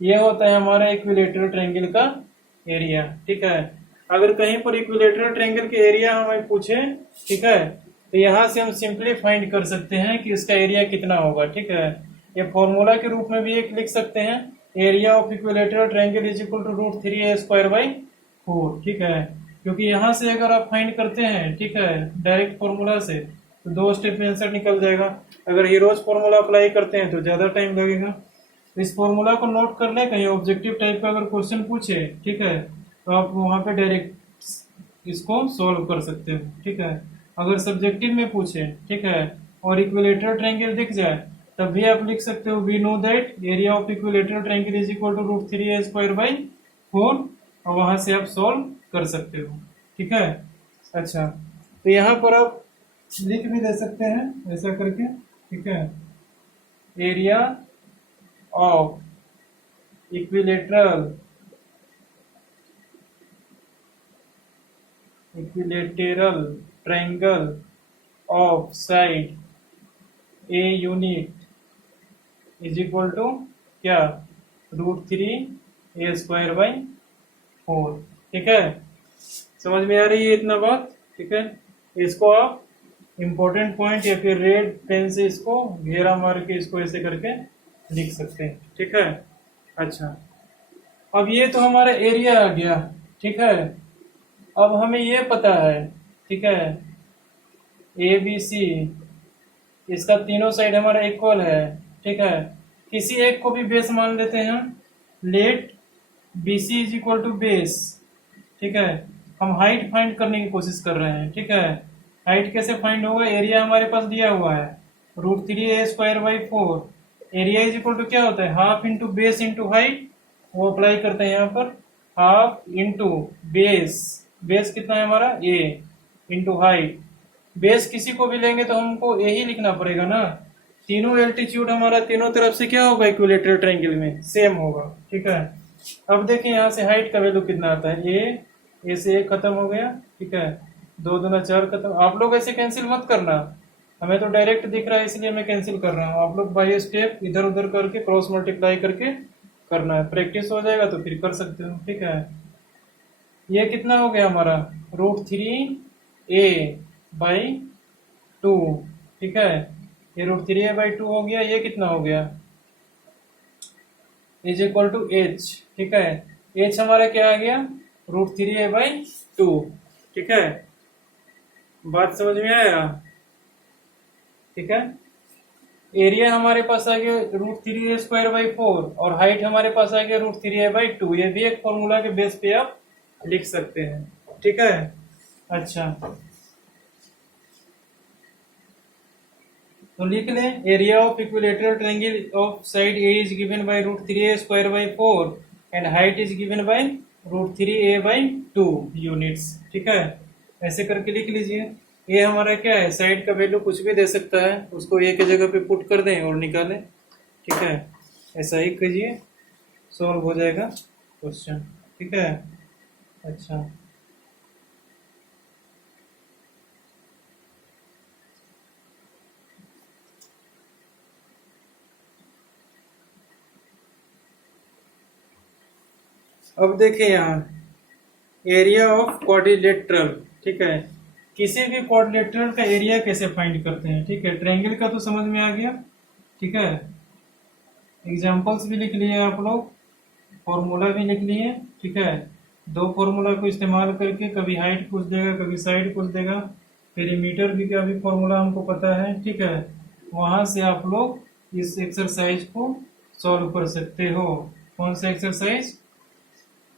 ये होता है हमारा इक्विलेटरल ट्रायंगल का एरिया। ठीक है, अगर कहीं पर इक्विलेटरल ट्रायंगल के एरिया हमें पूछे, ठीक है, तो यहाँ से हम सिंपली फाइंड कर सकते हैं कि इसका एरिया कितना होगा। ठीक है, ये फॉर्मूला के रूप में भी एक लिख सकते हैं, area of equilateral triangle is equal to √3a² / 4। ठीक है, क्योंकि यहाँ से अगर आप फाइंड करते हैं, ठीक है, डायरेक्ट फॉर्मूला से, तो 2 स्टेप में आंसर निकल जाएगा। अगर हीरोज फॉर्मूला अप्लाई करते हैं तो ज्यादा टाइम लगेगा। तो इस फॉर्मूला को नोट कर ले, कहीं ऑब्जेक्टिव टाइप का अगर क्वेश्चन पूछे, ठीक है, तो आप वहां पे डायरेक्ट इसको सॉल्व कर सकते हो। ठीक है, अगर सब्जेक्टिव में पूछे, ठीक है, और इक्विलेटरल ट्रायंगल दिख जाए, तब भी आप लिख सकते हो we know that area of equilateral triangle is equal to √3a² / 4, और वहां से आप सॉल्व कर सकते हो। ठीक है, अच्छा, तो यहाँ पर आप लिख भी दे सकते हैं ऐसा करके। ठीक है, area of equilateral triangle of side A unit is equal to क्या, √3a² / 4। ठीक है, समझ में आ रही है इतना बात। ठीक है, इसको आप इम्पोर्टेंट पॉइंट या फिर रेड पेन से इसको घेरा मार के इसको ऐसे करके लिख सकते हैं। ठीक है, अच्छा, अब ये तो हमारा एरिया आ गया। ठीक है, अब हमें ये पता है, ठीक है, ए बी सी, इसका तीनों साइड हमारा इक्वल है। ठीक है, किसी एक को भी बेस मान लेते हैं, let B C is equal to base. ठीक है, हम हाइट फाइंड करने की कोशिश कर रहे हैं। ठीक है, हाइट कैसे फाइंड होगा, एरिया हमारे पास दिया हुआ है √3a² / 4। Area is equal to क्या होता है, half into base into height, वो अप्लाई करते हैं यहाँ पर, हाफ इंटू बेस, बेस कितना है हमारा a, इंटू हाइट। बेस किसी को भी लेंगे तो हमको a ही लिखना पड़ेगा ना। तीनों एल्टीट्यूड हमारा तीनों तरफ से क्या होगा, इक्विलेटरल ट्रायंगल में सेम होगा। ठीक है, अब देखिए यहाँ से हाइट का वैल्यू कितना आता है, a से 1 खत्म हो गया। ठीक है, 2 दूना 4 खत्म। आप लोग ऐसे कैंसिल मत करना, हमें तो डायरेक्ट दिख रहा है इसलिए मैं कैंसिल कर रहा हूँ। आप लोग बाय स्टेप इधर उधर करके क्रॉस मल्टीप्लाई करके करना है, प्रैक्टिस हो जाएगा तो फिर कर सकते हो। ठीक है, ये कितना हो गया हमारा, √3a/2। ठीक है, ये √3a/2 हो गया। ये कितना हो गया, इज इक्वल टू h। ठीक है, h हमारा क्या आ गया, √3a/2। ठीक है, बात समझ में आया। ठीक है, एरिया हमारे पास आ गया √3a² / 4 और हाइट हमारे पास आ गया √3a/2। ये भी एक फॉर्मूला के बेस पे आप लिख सकते हैं। ठीक है, अच्छा, तो लिख लें, area of equilateral triangle of side A is given by √3a² / 4 and height is given by √3a/2 units. ठीक है, ऐसे करके लिख लीजिए। ये हमारा क्या है, साइड का वैल्यू कुछ भी दे सकता है, उसको ए की जगह पे पुट कर दें और निकालें। ठीक है, ऐसा ही कीजिए, सॉल्व हो जाएगा क्वेश्चन। ठीक है, अच्छा, अब देखिए यहाँ एरिया ऑफ क्वाड्रिलेटरल। ठीक है, किसी भी क्वाड्रिलेटरल का एरिया कैसे फाइंड करते हैं। ठीक है, ट्रायंगल का तो समझ में आ गया। ठीक है, एग्जांपल्स भी लिख लिए आप लोग, फॉर्मूला भी लिख लिए। ठीक है, 2 फॉर्मूला को इस्तेमाल करके कभी हाइट पूछ देगा, कभी साइड पूछ देगा, पेरीमीटर भी का भी फॉर्मूला हमको पता है। ठीक है, वहां से आप लोग इस एक्सरसाइज को सॉल्व कर सकते हो। कौन सा एक्सरसाइज,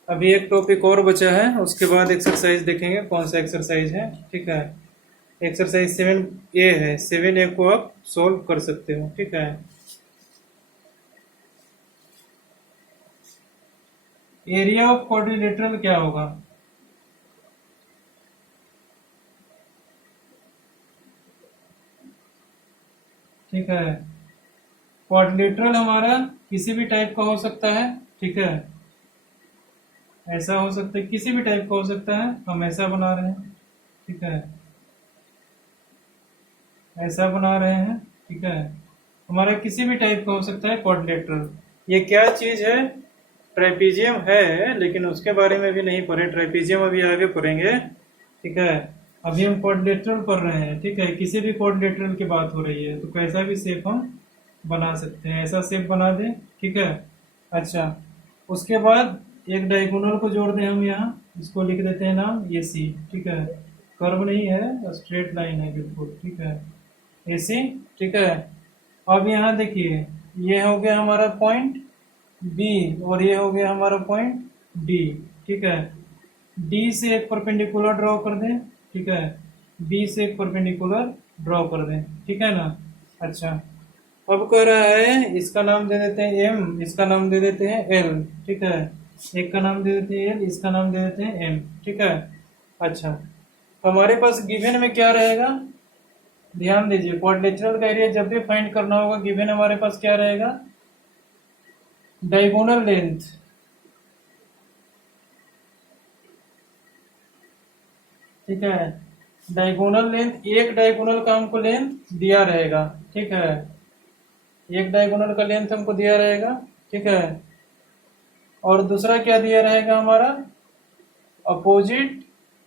अभी एक टॉपिक और बचा है, उसके बाद एक्सरसाइज देखेंगे कौन सा एक्सरसाइज है। ठीक है, एक्सरसाइज 7A है, 7A को आप सॉल्व कर सकते हो। ठीक है, एरिया ऑफ क्वाड्रिलेटरल क्या होगा, ठीक है, क्वाड्रिलेटरल हमारा किसी भी टाइप का हो सकता है। ठीक है, ऐसा हो सकता है, किसी भी टाइप का हो सकता है, हम ऐसा बना रहे हैं। ठीक है, ऐसा बना रहे हैं। ठीक है, हमारा किसी भी टाइप का हो सकता है क्वाड्रिलेटरल। ये क्या चीज है, ट्राइपीजियम है, लेकिन उसके बारे में भी नहीं पढ़े, ट्राइपीजियम अभी आगे पढ़ेंगे। ठीक है, अभी हम क्वाड्रिलेटरल पढ़ रहे हैं। ठीक है, किसी भी क्वाड्रिलेटरल की बात हो रही है तो कैसा भी शेप हम बना सकते हैं, ऐसा शेप बना दें। ठीक है, अच्छा, उसके बाद एक डायगोनल को जोड़ दें हम यहाँ, इसको लिख देते हैं नाम ए सी। ठीक है, कर्व नहीं है, स्ट्रेट लाइन है बिल्कुल। ठीक है, ए सी। ठीक है, अब यहाँ देखिए, ये हो गया हमारा पॉइंट बी और ये हो गया हमारा पॉइंट डी। ठीक है, डी से एक परपेंडिकुलर ड्रॉ कर दें। ठीक है, बी से एक परपेंडिकुलर ड्रॉ कर दें। ठीक है ना। अच्छा, अब कह रहा है इसका नाम दे देते हैं एम, इसका नाम दे देते हैं एल। ठीक है, एक का नाम दे देते हैं एल, इसका नाम दे देते हैं एम। ठीक है, अच्छा, हमारे पास गिवन में क्या रहेगा, ध्यान दीजिए, क्वाड्रिलेटरल का एरिया जब भी फाइंड करना होगा, गिवन हमारे पास क्या रहेगा, डायगोनल लेंथ। ठीक है, डायगोनल लेंथ, एक डायगोनल का हमको लेंथ दिया रहेगा। ठीक है, एक डायगोनल का लेंथ हमको दिया रहेगा। ठीक है, और दूसरा क्या दिया रहेगा हमारा, अपोजिट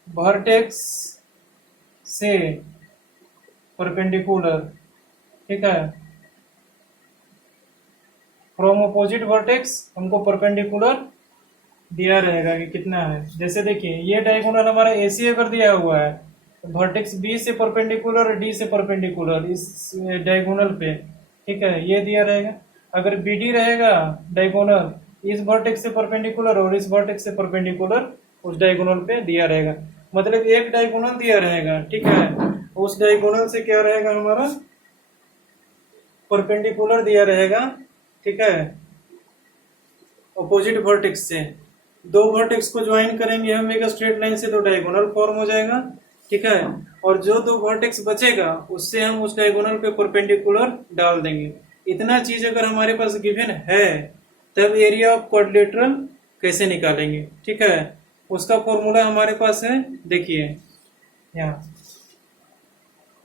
वर्टेक्स से परपेंडिकुलर। ठीक है, फ्रॉम अपोजिट वर्टेक्स हमको परपेंडिकुलर दिया रहेगा कि कितना है। जैसे देखिए, ये डायगोनल हमारा एसी अगर दिया हुआ है, वर्टेक्स बी से परपेंडिकुलर, डी से परपेंडिकुलर इस डायगोनल पे। ठीक है, ये दिया रहेगा। अगर बी डी रहेगा डायगोनल इस वर्टेक्स से परपेंडिकुलर और इस वर्टेक्स से परपेंडिकुलर, उस डायगोनल पे दिया रहेगा। मतलब एक डायगोनल दिया रहेगा। ठीक है, उस डायगोनल से क्या रहेगा हमारा, परपेंडिकुलर दिया रहेगा। ठीक है, अपोजिट वर्टेक्स से दो वर्टेक्स को ज्वाइन करेंगे हम एक स्ट्रेट लाइन से, तो डायगोनल फॉर्म हो जाएगा। ठीक है, और जो दो वर्टेक्स बचेगा उससे हम उस डायगोनल पे परपेंडिकुलर डाल देंगे। इतना चीज अगर हमारे पास गिवन है, तब एरिया ऑफ क्वाड्रिलेटरल कैसे निकालेंगे। ठीक है, उसका फॉर्मूला हमारे पास है, देखिए यहाँ,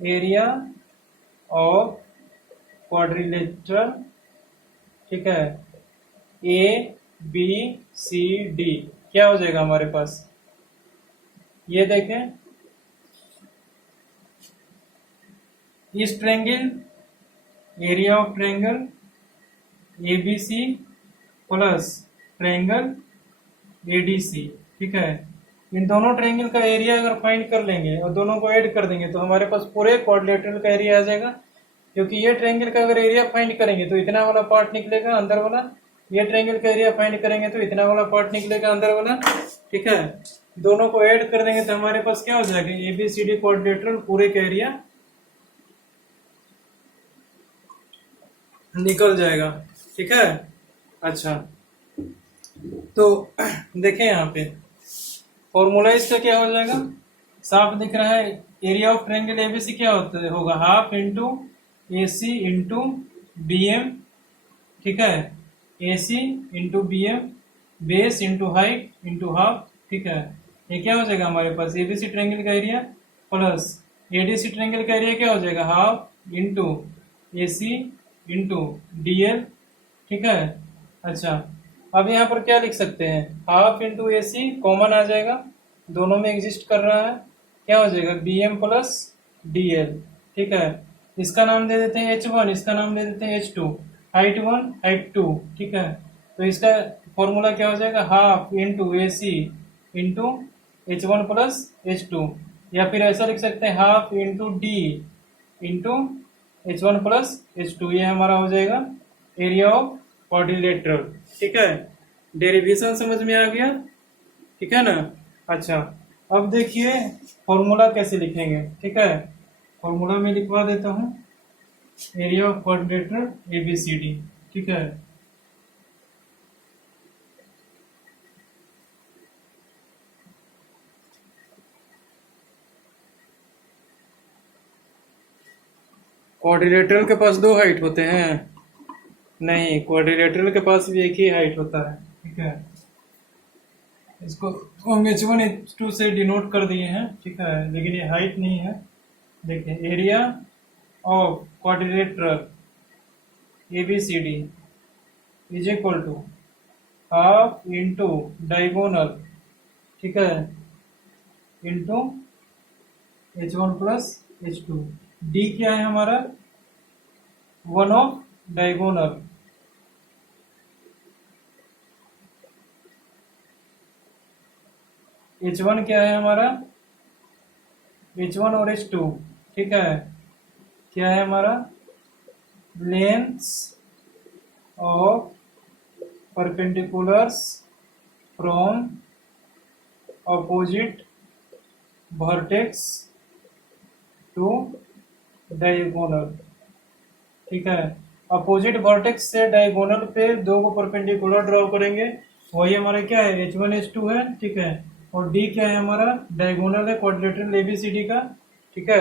एरिया ऑफ क्वाड्रिलेटरल। ठीक है, ए बी सी डी क्या हो जाएगा हमारे पास, ये देखें, इस triangle, area of triangle ABC plus triangle ADC. ठीक है, इन दोनों ट्रायंगल का एरिया अगर फाइंड कर लेंगे और दोनों को ऐड कर देंगे तो हमारे पास पूरे क्वाड्रिलेटरल का एरिया आ जाएगा। क्योंकि ये ट्रायंगल का अगर एरिया फाइंड करेंगे तो इतना वाला पार्ट निकलेगा अंदर वाला, ये ट्रायंगल का एरिया फाइंड करेंगे तो इतना वाला पार्ट निकलेगा अंदर वाला। ठीक है, दोनों को ऐड कर देंगे तो हमारे पास क्या हो जाएगा, एबीसीडी क्वाड्रिलेटरल पूरे का एरिया निकल जाएगा। ठीक है, अच्छा, तो देखें यहाँ पे फॉर्मूला इसका क्या हो जाएगा, साफ दिख रहा है। एरिया ऑफ ट्रायंगल एबीसी क्या होगा, half into AC into BM। ठीक है, AC into BM, base into height into half. ठीक है, ये क्या हो जाएगा हमारे पास, ABC ट्रायंगल का एरिया प्लस ADC ट्रायंगल का एरिया क्या हो जाएगा, half into AC into DL। ठीक है, अच्छा, अब यहाँ पर क्या लिख सकते हैं, हाफ इंटू AC कॉमन आ जाएगा, दोनों में एग्जिस्ट कर रहा है, क्या हो जाएगा BM प्लस DL। ठीक है, इसका नाम दे देते हैं H1, इसका नाम दे देते हैं H2, हाइट 1 हाइट 2। ठीक है, तो इसका फॉर्मूला क्या हो जाएगा, half into AC into H1 plus H2, या फिर ऐसा लिख सकते हैं half into D into H1 plus H2। ये हमारा हो जाएगा एरिया ऑफ क्वाड्रिलेटरल। ठीक है, डेरिवेशन समझ में आ गया। ठीक है ना। अच्छा, अब देखिए फॉर्मूला कैसे लिखेंगे। ठीक है, फॉर्मूला में लिखवा देता हूँ, एरिया ऑफ क्वाड्रिलेटरल ABCD। ठीक है, क्वाड्रिलेटरल के पास दो हाइट होते हैं, नहीं, क्वाड्रिलेटरल के पास भी एक ही हाइट होता है। ठीक है, इसको हम H1 H2 से डिनोट कर दिए हैं। ठीक है, लेकिन ये हाइट नहीं है। देखिए, area of quadrilateral ABCD is equal to half into diagonal, ठीक है, into h1 plus h2। D क्या है हमारा, वन ऑफ डायगोनल, h1 क्या है हमारा, h1 और h2, ठीक है, क्या है हमारा, lengths of perpendiculars from opposite vertex to diagonal, ठीक है। अपोजिट वर्टेक्स से डायगोनल पे दो को परपेंडिकुलर ड्रॉ करेंगे, वही हमारा क्या है, h1 h2 है, ठीक है। और डी क्या है हमारा, डायगोनल है क्वाड्रिलेटरल एबीसीडी का, ठीक है।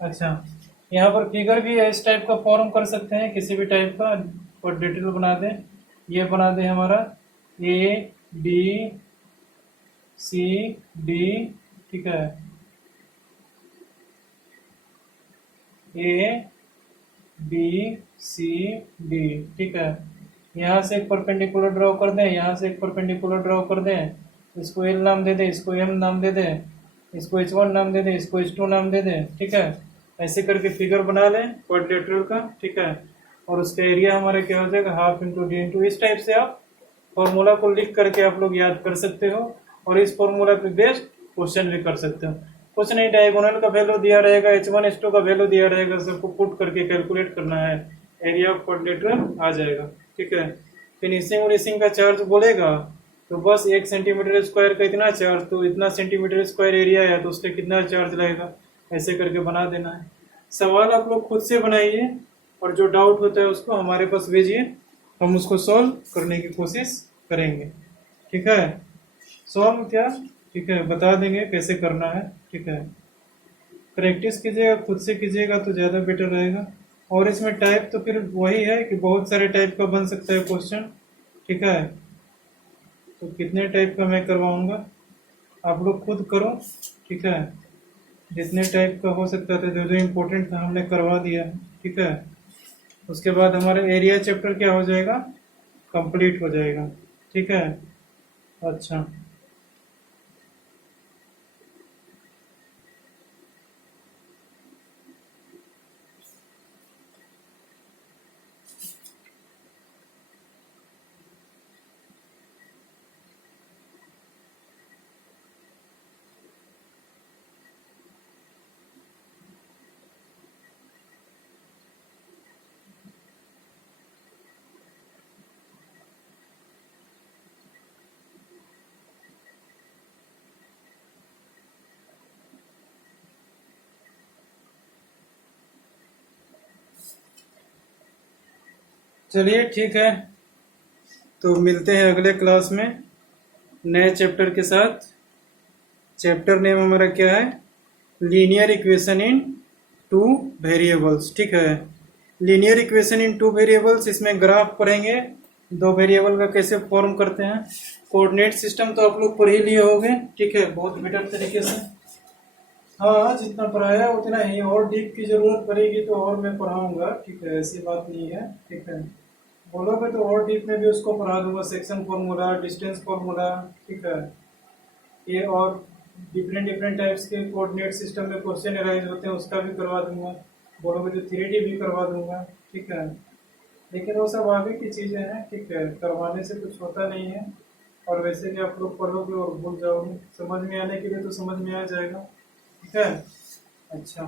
अच्छा, यहाँ पर फिगर भी इस टाइप का फॉर्म कर सकते हैं, किसी भी टाइप का क्वाड्रिलेटरल बना दें। ये बना दें हमारा ए बी सी डी, ठीक है, ए बी सी डी, ठीक है। यहाँ से एक परपेंडिकुलर ड्रॉ कर दें, यहाँ से एक परपेंडिकुलर ड्रॉ कर दें, इसको एल नाम दे दें, इसको एम नाम दे दें, इसको h1 नाम दे दें, इसको h2 नाम दे दें, ठीक है। ऐसे करके फिगर बना लें क्वाड्रिलेटरल का, ठीक है। और उसका एरिया हमारा क्या हो जाएगा, हाफ इंटू डी इंटू। इस टाइप से आप फॉर्मूला को लिख करके आप लोग याद कर सकते हो, और इस फॉर्मूला पे बेस्ड क्वेश्चन भी कर सकते हो। कुछ नहीं, डायगोनल का वैल्यू दिया रहेगा, h1 h2 का वैल्यू दिया रहेगा, सबको पुट करके कैलकुलेट करना है, एरिया ऑफ क्वाड्रिलेटरल आ जाएगा, ठीक है। फिनिशिंग उनिशिंग का चार्ज बोलेगा तो बस 1 सेंटीमीटर स्क्वायर का इतना चार्ज, तो इतना सेंटीमीटर स्क्वायर एरिया है तो उसका कितना चार्ज लगेगा, ऐसे करके बना देना है। सवाल आप लोग खुद से बनाइए, और जो डाउट होता है उसको हमारे पास भेजिए, हम उसको सॉल्व करने की कोशिश करेंगे, ठीक है। सॉल्व क्या, ठीक है, बता देंगे कैसे करना है, ठीक है। प्रैक्टिस कीजिएगा, खुद से कीजिएगा तो ज़्यादा बेटर रहेगा। और इसमें टाइप तो फिर वही है कि बहुत सारे टाइप का बन सकता है क्वेश्चन, ठीक है। तो कितने टाइप का मैं करवाऊंगा, आप लोग खुद करो, ठीक है। जितने टाइप का हो सकता था, जो जो इम्पोर्टेंट था हमने करवा दिया है, ठीक है। उसके बाद हमारा एरिया चैप्टर क्या हो जाएगा, कंप्लीट हो जाएगा, ठीक है। अच्छा, चलिए ठीक है, तो मिलते हैं अगले क्लास में नए चैप्टर के साथ। चैप्टर नेम हमारा क्या है, linear equation in two variables, ठीक है। Linear equation in two variables, इसमें ग्राफ पढ़ेंगे, दो वेरिएबल का कैसे फॉर्म करते हैं। कोऑर्डिनेट सिस्टम तो आप लोग पढ़ ही लिए होंगे, ठीक है, बहुत बेटर तरीके से। हाँ, जितना पढ़ाया उतना ही, और डीप की जरूरत पड़ेगी तो और मैं पढ़ाऊंगा, ठीक है, ऐसी बात नहीं है, ठीक है। बोलोगे तो और डीप में भी उसको पढ़ा दूंगा, सेक्शन फॉर्मूला, डिस्टेंस फॉर्मूला, ठीक है। ये और डिफरेंट डिफरेंट टाइप्स के कोऑर्डिनेट सिस्टम में क्वेश्चन अराइज होते हैं, उसका भी करवा दूंगा। बोलोगे तो 3D भी करवा दूंगा, ठीक है। लेकिन वो सब आगे की चीज़ें हैं, ठीक है, करवाने से कुछ होता नहीं है। और वैसे भी आप लोग पढ़ोगे और भूल जाओगे, समझ में आने के लिए तो समझ में आ जाएगा, ठीक है। अच्छा,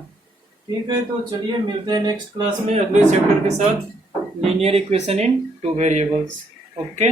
ठीक है, तो चलिए मिलते हैं नेक्स्ट क्लास में अगले चैप्टर के साथ, linear equation in two variables. Okay.